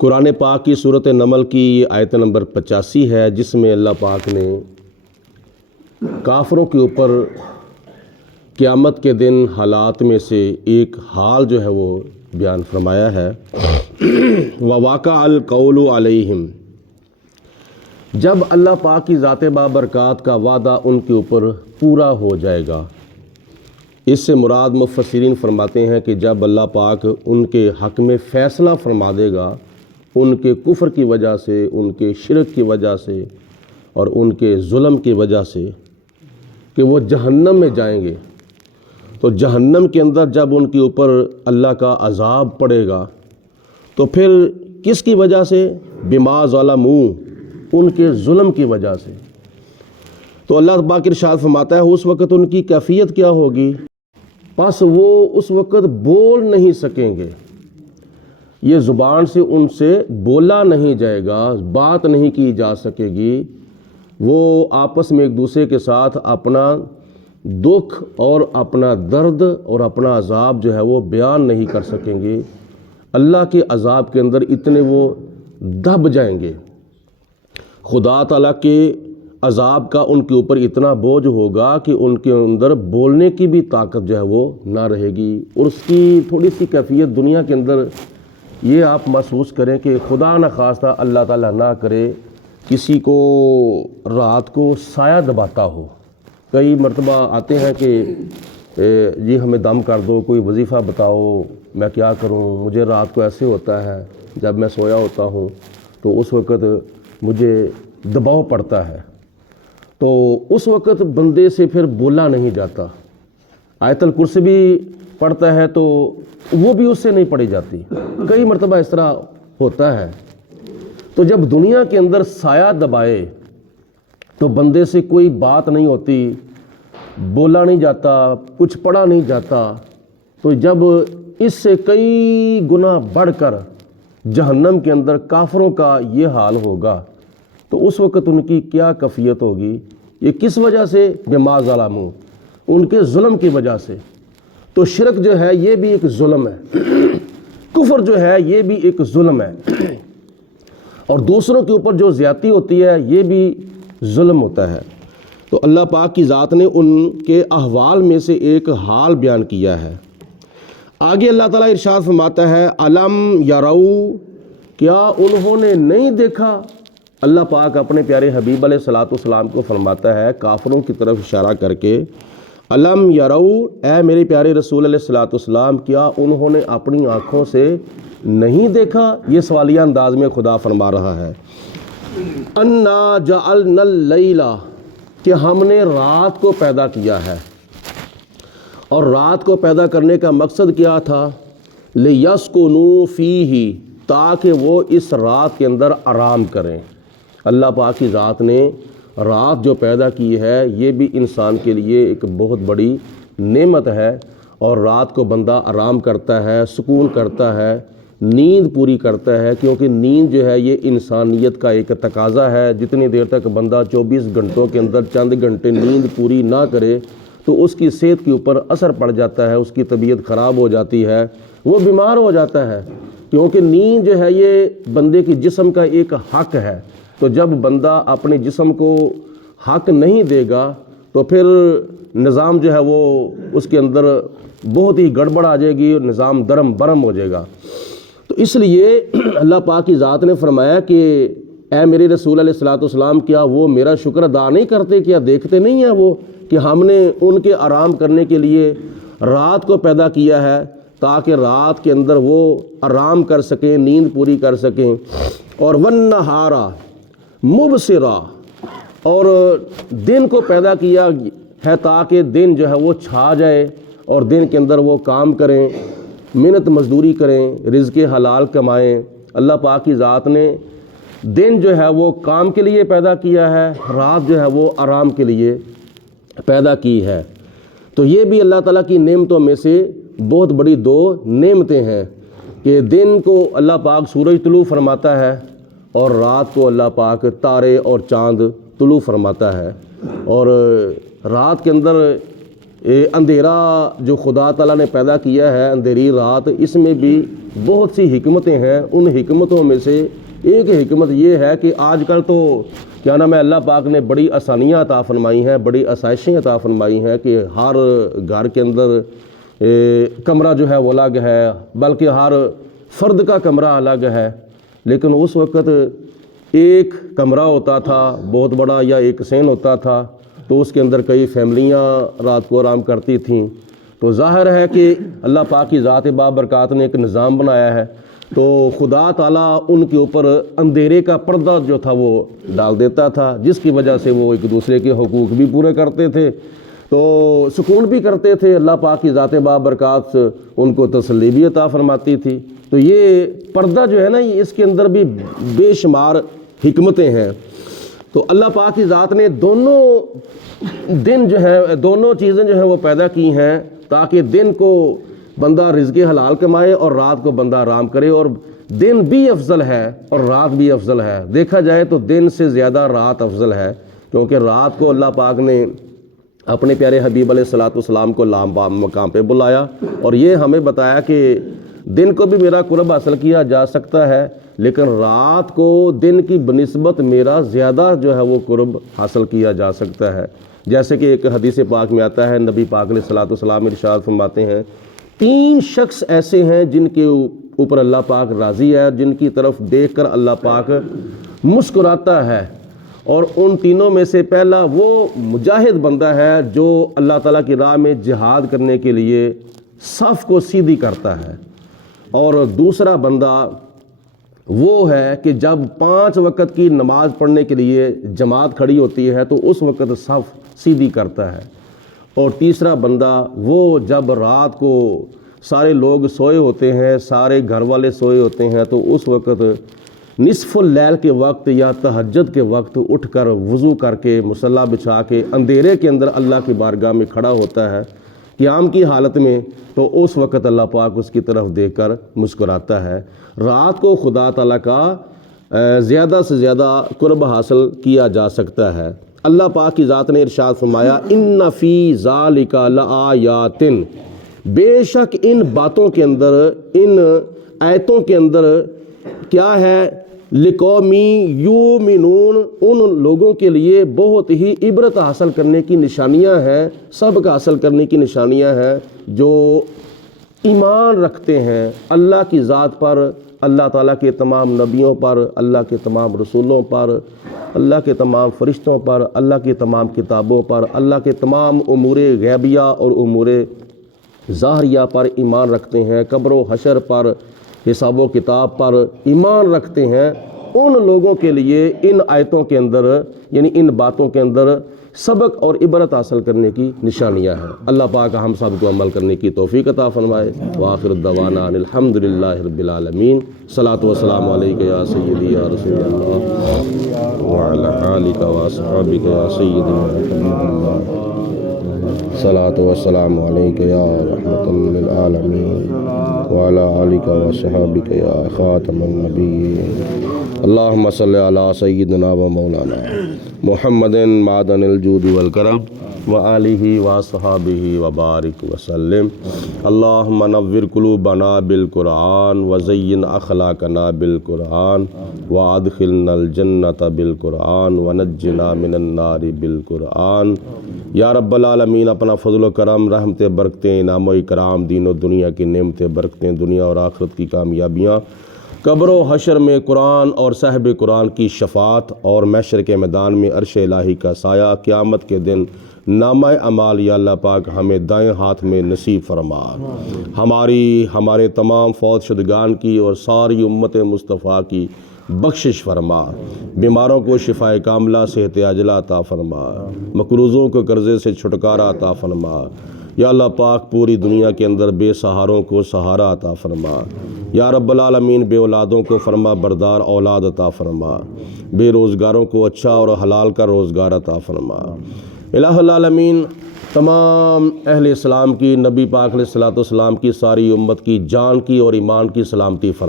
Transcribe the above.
قرآن پاک کی سورۃ نمل کی آیت نمبر 85 ہے، جس میں اللہ پاک نے کافروں کے اوپر قیامت کے دن حالات میں سے ایک حال جو ہے وہ بیان فرمایا ہے۔ وَوَقَعَ الْقَوْلُ عَلَيْهِمْ، جب اللہ پاک کی ذات بابرکات کا وعدہ ان کے اوپر پورا ہو جائے گا۔ اس سے مراد مفسرین فرماتے ہیں کہ جب اللہ پاک ان کے حق میں فیصلہ فرما دے گا، ان کے کفر کی وجہ سے، ان کے شرک کی وجہ سے اور ان کے ظلم کی وجہ سے کہ وہ جہنم میں جائیں گے، تو جہنم کے اندر جب ان کے اوپر اللہ کا عذاب پڑے گا تو پھر کس کی وجہ سے؟ بما ظلموا، ان کے ظلم کی وجہ سے۔ تو اللہ پاک ارشاد فرماتا ہے اس وقت ان کی کیفیت کیا ہوگی؟ پس وہ اس وقت بول نہیں سکیں گے، یہ زبان سے ان سے بولا نہیں جائے گا، بات نہیں کی جا سکے گی، وہ آپس میں ایک دوسرے کے ساتھ اپنا دکھ اور اپنا درد اور اپنا عذاب جو ہے وہ بیان نہیں کر سکیں گے۔ اللہ کے عذاب کے اندر اتنے وہ دب جائیں گے، خدا تعالیٰ کے عذاب کا ان کے اوپر اتنا بوجھ ہوگا کہ ان کے اندر بولنے کی بھی طاقت جو ہے وہ نہ رہے گی۔ اور اس کی تھوڑی سی کیفیت دنیا کے اندر یہ آپ محسوس کریں کہ خدا نہ خواستہ اللہ تعالیٰ نہ کرے کسی کو رات کو سایہ دباتا ہو۔ کئی مرتبہ آتے ہیں کہ جی ہمیں دم کر دو، کوئی وظیفہ بتاؤ، میں کیا کروں، مجھے رات کو ایسے ہوتا ہے جب میں سویا ہوتا ہوں تو اس وقت مجھے دباؤ پڑتا ہے، تو اس وقت بندے سے پھر بولا نہیں جاتا۔ آیت الکرسی بھی پڑھتا ہے تو وہ بھی اس سے نہیں پڑھی جاتی، کئی مرتبہ اس طرح ہوتا ہے۔ تو جب دنیا کے اندر سایہ دبائے تو بندے سے کوئی بات نہیں ہوتی، بولا نہیں جاتا، کچھ پڑھا نہیں جاتا، تو جب اس سے کئی گنا بڑھ کر جہنم کے اندر کافروں کا یہ حال ہوگا تو اس وقت ان کی کیا کیفیت ہوگی؟ یہ کس وجہ سے؟ بما ظلموا، ان کے ظلم کی وجہ سے۔ تو شرک جو ہے یہ بھی ایک ظلم ہے، کفر جو ہے یہ بھی ایک ظلم ہے، اور دوسروں کے اوپر جو زیادتی ہوتی ہے یہ بھی ظلم ہوتا ہے۔ تو اللہ پاک کی ذات نے ان کے احوال میں سے ایک حال بیان کیا ہے۔ آگے اللہ تعالیٰ ارشاد فرماتا ہے الم یروا، کیا انہوں نے نہیں دیکھا؟ اللہ پاک اپنے پیارے حبیب علیہ الصلوۃ والسلام کو فرماتا ہے کافروں کی طرف اشارہ کر کے، الم یروا، اے میرے پیارے رسول علیہ الصلوۃ والسلام، کیا انہوں نے اپنی آنکھوں سے نہیں دیکھا؟ یہ سوالیہ انداز میں خدا فرما رہا ہے۔ انا جعلنا اللیل، کہ ہم نے رات کو پیدا کیا ہے، اور رات کو پیدا کرنے کا مقصد کیا تھا؟ لیسکنوا فیہ، تاکہ وہ اس رات کے اندر آرام کریں۔ اللہ پاک کی ذات نے رات جو پیدا کی ہے یہ بھی انسان کے لیے ایک بہت بڑی نعمت ہے، اور رات کو بندہ آرام کرتا ہے، سکون کرتا ہے، نیند پوری کرتا ہے، کیونکہ نیند جو ہے یہ انسانیت کا ایک تقاضا ہے۔ جتنی دیر تک بندہ 24 گھنٹوں کے اندر چند گھنٹے نیند پوری نہ کرے تو اس کی صحت کے اوپر اثر پڑ جاتا ہے، اس کی طبیعت خراب ہو جاتی ہے، وہ بیمار ہو جاتا ہے، کیونکہ نیند جو ہے یہ بندے کی جسم کا ایک حق ہے۔ تو جب بندہ اپنے جسم کو حق نہیں دے گا تو پھر نظام جو ہے وہ اس کے اندر بہت ہی گڑبڑ آ جائے گی، نظام درم برم ہو جائے گا۔ تو اس لیے اللہ پاک کی ذات نے فرمایا کہ اے میرے رسول علیہ الصلوۃ والسلام، کیا وہ میرا شکر ادا نہیں کرتے؟ کیا دیکھتے نہیں ہیں وہ کہ ہم نے ان کے آرام کرنے کے لیے رات کو پیدا کیا ہے تاکہ رات کے اندر وہ آرام کر سکیں، نیند پوری کر سکیں۔ اور والنہار مبصرا، اور دن کو پیدا کیا ہے تاکہ دن جو ہے وہ چھا جائے اور دن کے اندر وہ کام کریں، محنت مزدوری کریں، رزق حلال کمائیں۔ اللہ پاک کی ذات نے دن جو ہے وہ کام کے لیے پیدا کیا ہے، رات جو ہے وہ آرام کے لیے پیدا کی ہے۔ تو یہ بھی اللہ تعالیٰ کی نعمتوں میں سے بہت بڑی دو نعمتیں ہیں کہ دن کو اللہ پاک سورج طلوع فرماتا ہے اور رات کو اللہ پاک تارے اور چاند طلوع فرماتا ہے، اور رات کے اندر اندھیرا جو خدا تعالیٰ نے پیدا کیا ہے، اندھیری رات، اس میں بھی بہت سی حکمتیں ہیں، ان حکمتوں میں سے ایک حکمت یہ ہے کہ آج کل تو کیا نام ہے اللہ پاک نے بڑی آسانیاں عطا فرمائی ہیں، بڑی آسائشیں عطا فرمائی ہیں کہ ہر گھر کے اندر کمرہ جو ہے وہ الگ ہے، بلکہ ہر فرد کا کمرہ الگ ہے۔ لیکن اس وقت ایک کمرہ ہوتا تھا بہت بڑا، یا ایک صحن ہوتا تھا، تو اس کے اندر کئی فیملیاں رات کو آرام کرتی تھیں۔ تو ظاہر ہے کہ اللہ پاک کی ذات بابرکات نے ایک نظام بنایا ہے، تو خدا تعالیٰ ان کے اوپر اندھیرے کا پردہ جو تھا وہ ڈال دیتا تھا، جس کی وجہ سے وہ ایک دوسرے کے حقوق بھی پورے کرتے تھے، تو سکون بھی کرتے تھے۔ اللہ پاک کی ذات بابرکات ان کو تسلی بھی عطا فرماتی تھی۔ تو یہ پردہ جو ہے نا، اس کے اندر بھی بے شمار حکمتیں ہیں۔ تو اللہ پاک کی ذات نے دونوں دن جو ہے، دونوں چیزیں جو ہیں وہ پیدا کی ہیں، تاکہ دن کو بندہ رزق حلال کمائے اور رات کو بندہ آرام کرے، اور دن بھی افضل ہے اور رات بھی افضل ہے۔ دیکھا جائے تو دن سے زیادہ رات افضل ہے، کیونکہ رات کو اللہ پاک نے اپنے پیارے حبیب علیہ الصلوۃ والسلام کو مقام پہ بلایا، اور یہ ہمیں بتایا کہ دن کو بھی میرا قرب حاصل کیا جا سکتا ہے، لیکن رات کو دن کی بنسبت میرا زیادہ جو ہے وہ قرب حاصل کیا جا سکتا ہے۔ جیسے کہ ایک حدیث پاک میں آتا ہے، نبی پاک علیہ الصلوۃ والسلام ارشاد فرماتے ہیں، 3 شخص ایسے ہیں جن کے اوپر اللہ پاک راضی ہے، جن کی طرف دیکھ کر اللہ پاک مسکراتا ہے، اور ان تینوں میں سے پہلا وہ مجاہد بندہ ہے جو اللہ تعالیٰ کی راہ میں جہاد کرنے کے لیے صف کو سیدھی کرتا ہے، اور دوسرا بندہ وہ ہے کہ جب 5 وقت کی نماز پڑھنے کے لیے جماعت کھڑی ہوتی ہے تو اس وقت صف سیدھی کرتا ہے، اور تیسرا بندہ وہ جب رات کو سارے لوگ سوئے ہوتے ہیں، سارے گھر والے سوئے ہوتے ہیں، تو اس وقت نصف اللیل کے وقت یا تہجد کے وقت اٹھ کر وضو کر کے مصلی بچھا کے اندھیرے کے اندر اللہ کی بارگاہ میں کھڑا ہوتا ہے قیام کی حالت میں، تو اس وقت اللہ پاک اس کی طرف دیکھ کر مسکراتا ہے۔ رات کو خدا تعالیٰ کا زیادہ سے زیادہ قرب حاصل کیا جا سکتا ہے۔ اللہ پاک کی ذات نے ارشاد فرمایا، ان فی ذالک لآیات، بے شک ان باتوں کے اندر، ان آیتوں کے اندر کیا ہے، لقومی یؤمنون، ان لوگوں کے لیے بہت ہی عبرت حاصل کرنے کی نشانیاں ہیں، سبق حاصل کرنے کی نشانیاں ہیں، جو ایمان رکھتے ہیں اللہ کی ذات پر، اللہ تعالیٰ کے تمام نبیوں پر، اللہ کے تمام رسولوں پر، اللہ کے تمام فرشتوں پر، اللہ کی تمام کتابوں پر، اللہ کے تمام امور غیبیہ اور امور ظاہریہ پر ایمان رکھتے ہیں، قبر و حشر پر، حساب و کتاب پر ایمان رکھتے ہیں، ان لوگوں کے لیے ان آیتوں کے اندر، یعنی ان باتوں کے اندر سبق اور عبرت حاصل کرنے کی نشانیاں ہیں۔ اللہ پاک ہم سب کو عمل کرنے کی توفیق عطا فرمائے۔ وآخر دعوانا ان الحمد للہ رب العالمین۔ صلاۃ و سلام علیک یا سیدی یا رسول اللہ وعلی آلک واصحابک یا سیدی اللہ۔ صلاۃ و سلام علیک یا رحمۃ للعالمین وعلی آلک وصحابک یا خاتم النبیین۔ اللہم صلی علی سیدنا و مولانا محمد معدن الجود والکرم وآلہ وصحابہ وبارک وسلم۔ اللہم نور قلوبنا بالقرآن وزین اخلاقنا بالقرآن وادخلنا الجنۃ بالقرآن ونجنا من النار بالقرآن۔ یا رب العالمین، اپنا فضل و کرم، رحمت برکتیں، انعام و اکرام، دین و دنیا کی نعمتیں برکتیں، دنیا اور آخرت کی کامیابیاں، قبر و حشر میں قرآن اور صاحب قرآن کی شفاعت، اور محشر کے میدان میں عرش الہی کا سایہ، قیامت کے دن نامہ اعمال یا اللہ پاک ہمیں دائیں ہاتھ میں نصیب فرما۔ ہمارے تمام فوت شدگان کی اور ساری امت مصطفیٰ کی بخشش فرما، بیماروں کو شفاء کاملہ، صحت عاجلہ عطا فرما، مقروضوں کو قرضے سے چھٹکارا عطا فرما۔ یا اللہ پاک پوری دنیا کے اندر بے سہاروں کو سہارا عطا فرما۔ یا رب العالمین، بے اولادوں کو فرما بردار اولاد عطا فرما، بے روزگاروں کو اچھا اور حلال کا روزگار عطا فرما۔ الہ العالمین، تمام اہل اسلام کی، نبی پاک علیہ الصلوۃ والسلام کی، ساری امت کی جان کی اور ایمان کی سلامتی فرما۔